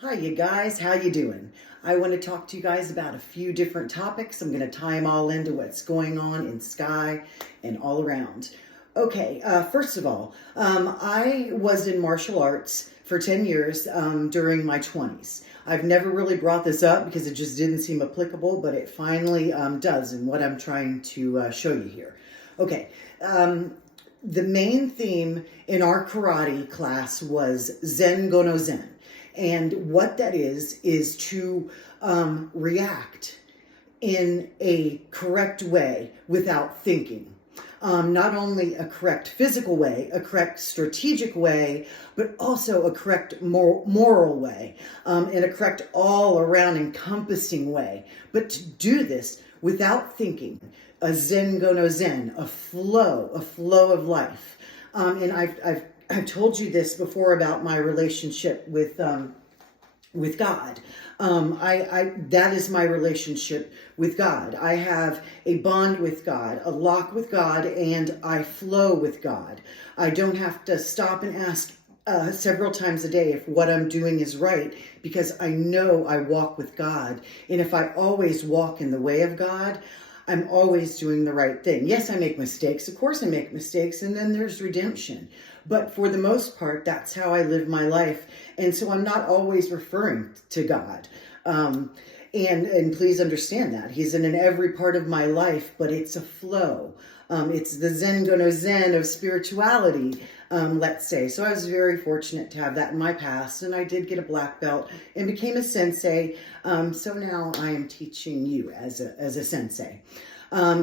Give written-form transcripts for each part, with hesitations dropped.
Hi, you guys. How you doing? I want to talk to you guys about a few different topics. I'm going to tie them all into what's going on in Sky and all around. Okay, first of all, I was in martial arts for 10 years during my 20s. I've never really brought this up because it just didn't seem applicable, but it finally does in what I'm trying to show you here. Okay, the main theme in our karate class was Zen Go No Sen. And what that is to react in a correct way without thinking. Not only a correct physical way, a correct strategic way, but also a correct moral way, and a correct all around encompassing way. But to do this without thinking, a Zen Go No Zen, a flow of life. And I've told you this before about my relationship with God. That is my relationship with God. I have a bond with God, a lock with God, and I flow with God. I don't have to stop and ask several times a day if what I'm doing is right, because I know I walk with God. And if I always walk in the way of God, I'm always doing the right thing. Yes, I make mistakes. Of course I make mistakes, and then there's redemption. But for the most part, that's how I live my life. And so I'm not always referring to God. And please understand that. He's in every part of my life, but it's a flow. It's the Zen Go No Zen of spirituality, let's say. So I was very fortunate to have that in my past, and I did get a black belt and became a sensei. So now I am teaching you as a sensei.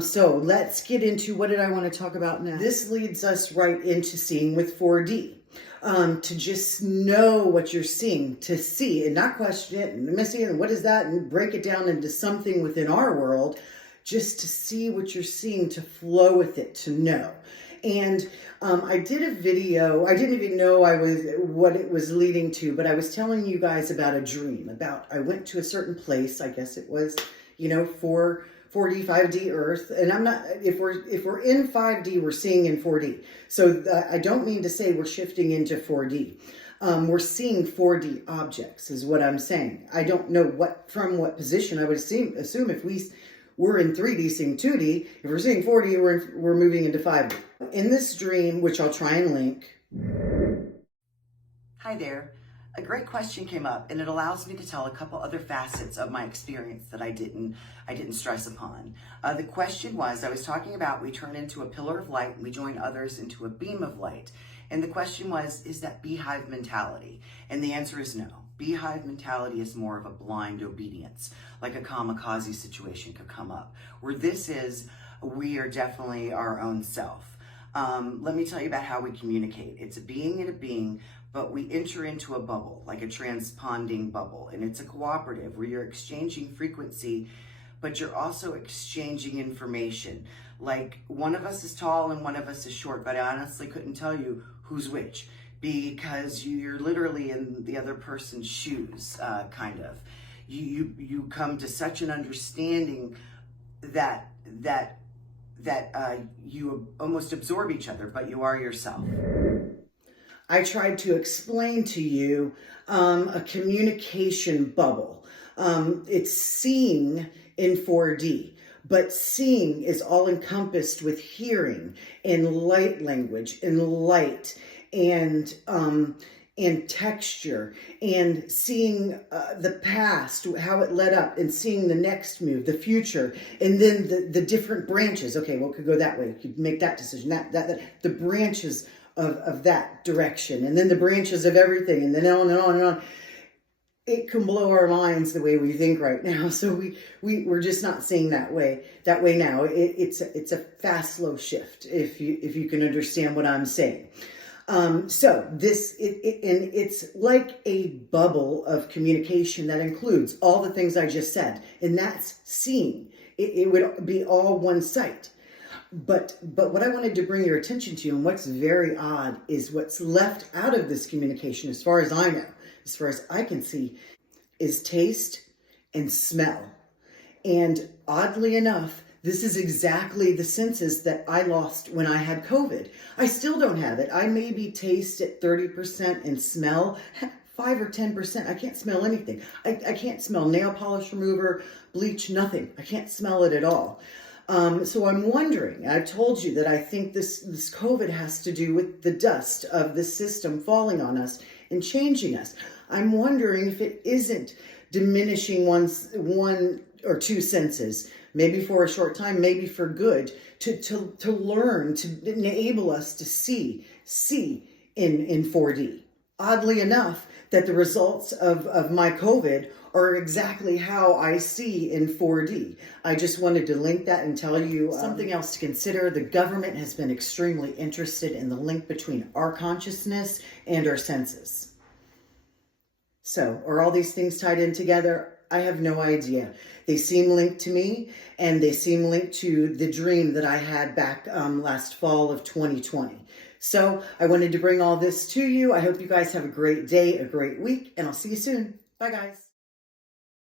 So let's get into what did I want to talk about now. This leads us right into seeing with 4D. To just know what you're seeing, to see and not question it and miss it and what is that, and break it down into something within our world, just to see what you're seeing, to flow with it, to know. And I did a video. I didn't even know what it was leading to, but I was telling you guys about a dream. I went to a certain place. I guess it was, 4D, 5D Earth, and I'm not. If we're in 5D, we're seeing in 4D. So I don't mean to say we're shifting into 4D. We're seeing 4D objects, is what I'm saying. I don't know from what position. I would assume if we're in 3D seeing 2D, if we're seeing 4D, we're moving into 5D. In this dream, which I'll try and link. Hi there. A great question came up, and it allows me to tell a couple other facets of my experience that I didn't stress upon. The question was, I was talking about we turn into a pillar of light and we join others into a beam of light. And the question was, is that beehive mentality? And the answer is no. Beehive mentality is more of a blind obedience, like a kamikaze situation could come up. Where this is, we are definitely our own self. Let me tell you about how we communicate. It's a being and a being, but we enter into a bubble, like a transponding bubble, and it's a cooperative where you're exchanging frequency, but you're also exchanging information. Like one of us is tall and one of us is short, but I honestly couldn't tell you who's which, because you're literally in the other person's shoes, kind of. You come to such an understanding that you almost absorb each other, but you are yourself. I tried to explain to you a communication bubble. It's seeing in 4D, but seeing is all encompassed with hearing and light language and light and texture, and seeing the past, how it led up, and seeing the next move, the future, and then the different branches. Okay, well, it could go that way. You could make that decision, that the branches of that direction, and then the branches of everything, and then on and on and on. It can blow our minds the way we think right now. So we're just not seeing that way now. It's a fast, slow shift, if you can understand what I'm saying. So this, and it's like a bubble of communication that includes all the things I just said, and that's seeing. It would be all one sight. But what I wanted to bring your attention to, and what's very odd, is what's left out of this communication, as far as I know, as far as I can see, is taste and smell. And oddly enough, this is exactly the senses that I lost when I had COVID. I still don't have it. I maybe taste at 30% and smell 5 or 10%. I can't smell anything. I can't smell nail polish remover, bleach, nothing. I can't smell it at all. So I'm wondering, I've told you that I think this COVID has to do with the dust of the system falling on us and changing us. I'm wondering if it isn't diminishing one or two senses, maybe for a short time, maybe for good, to learn, to enable us to see in 4D. Oddly enough, that the results of my COVID are exactly how I see in 4D. I just wanted to link that and tell you something else to consider. The government has been extremely interested in the link between our consciousness and our senses. So, are all these things tied in together? I have no idea. They seem linked to me, and they seem linked to the dream that I had back last fall of 2020. So I wanted to bring all this to you. I hope you guys have a great day, a great week, and I'll see you soon. Bye, guys.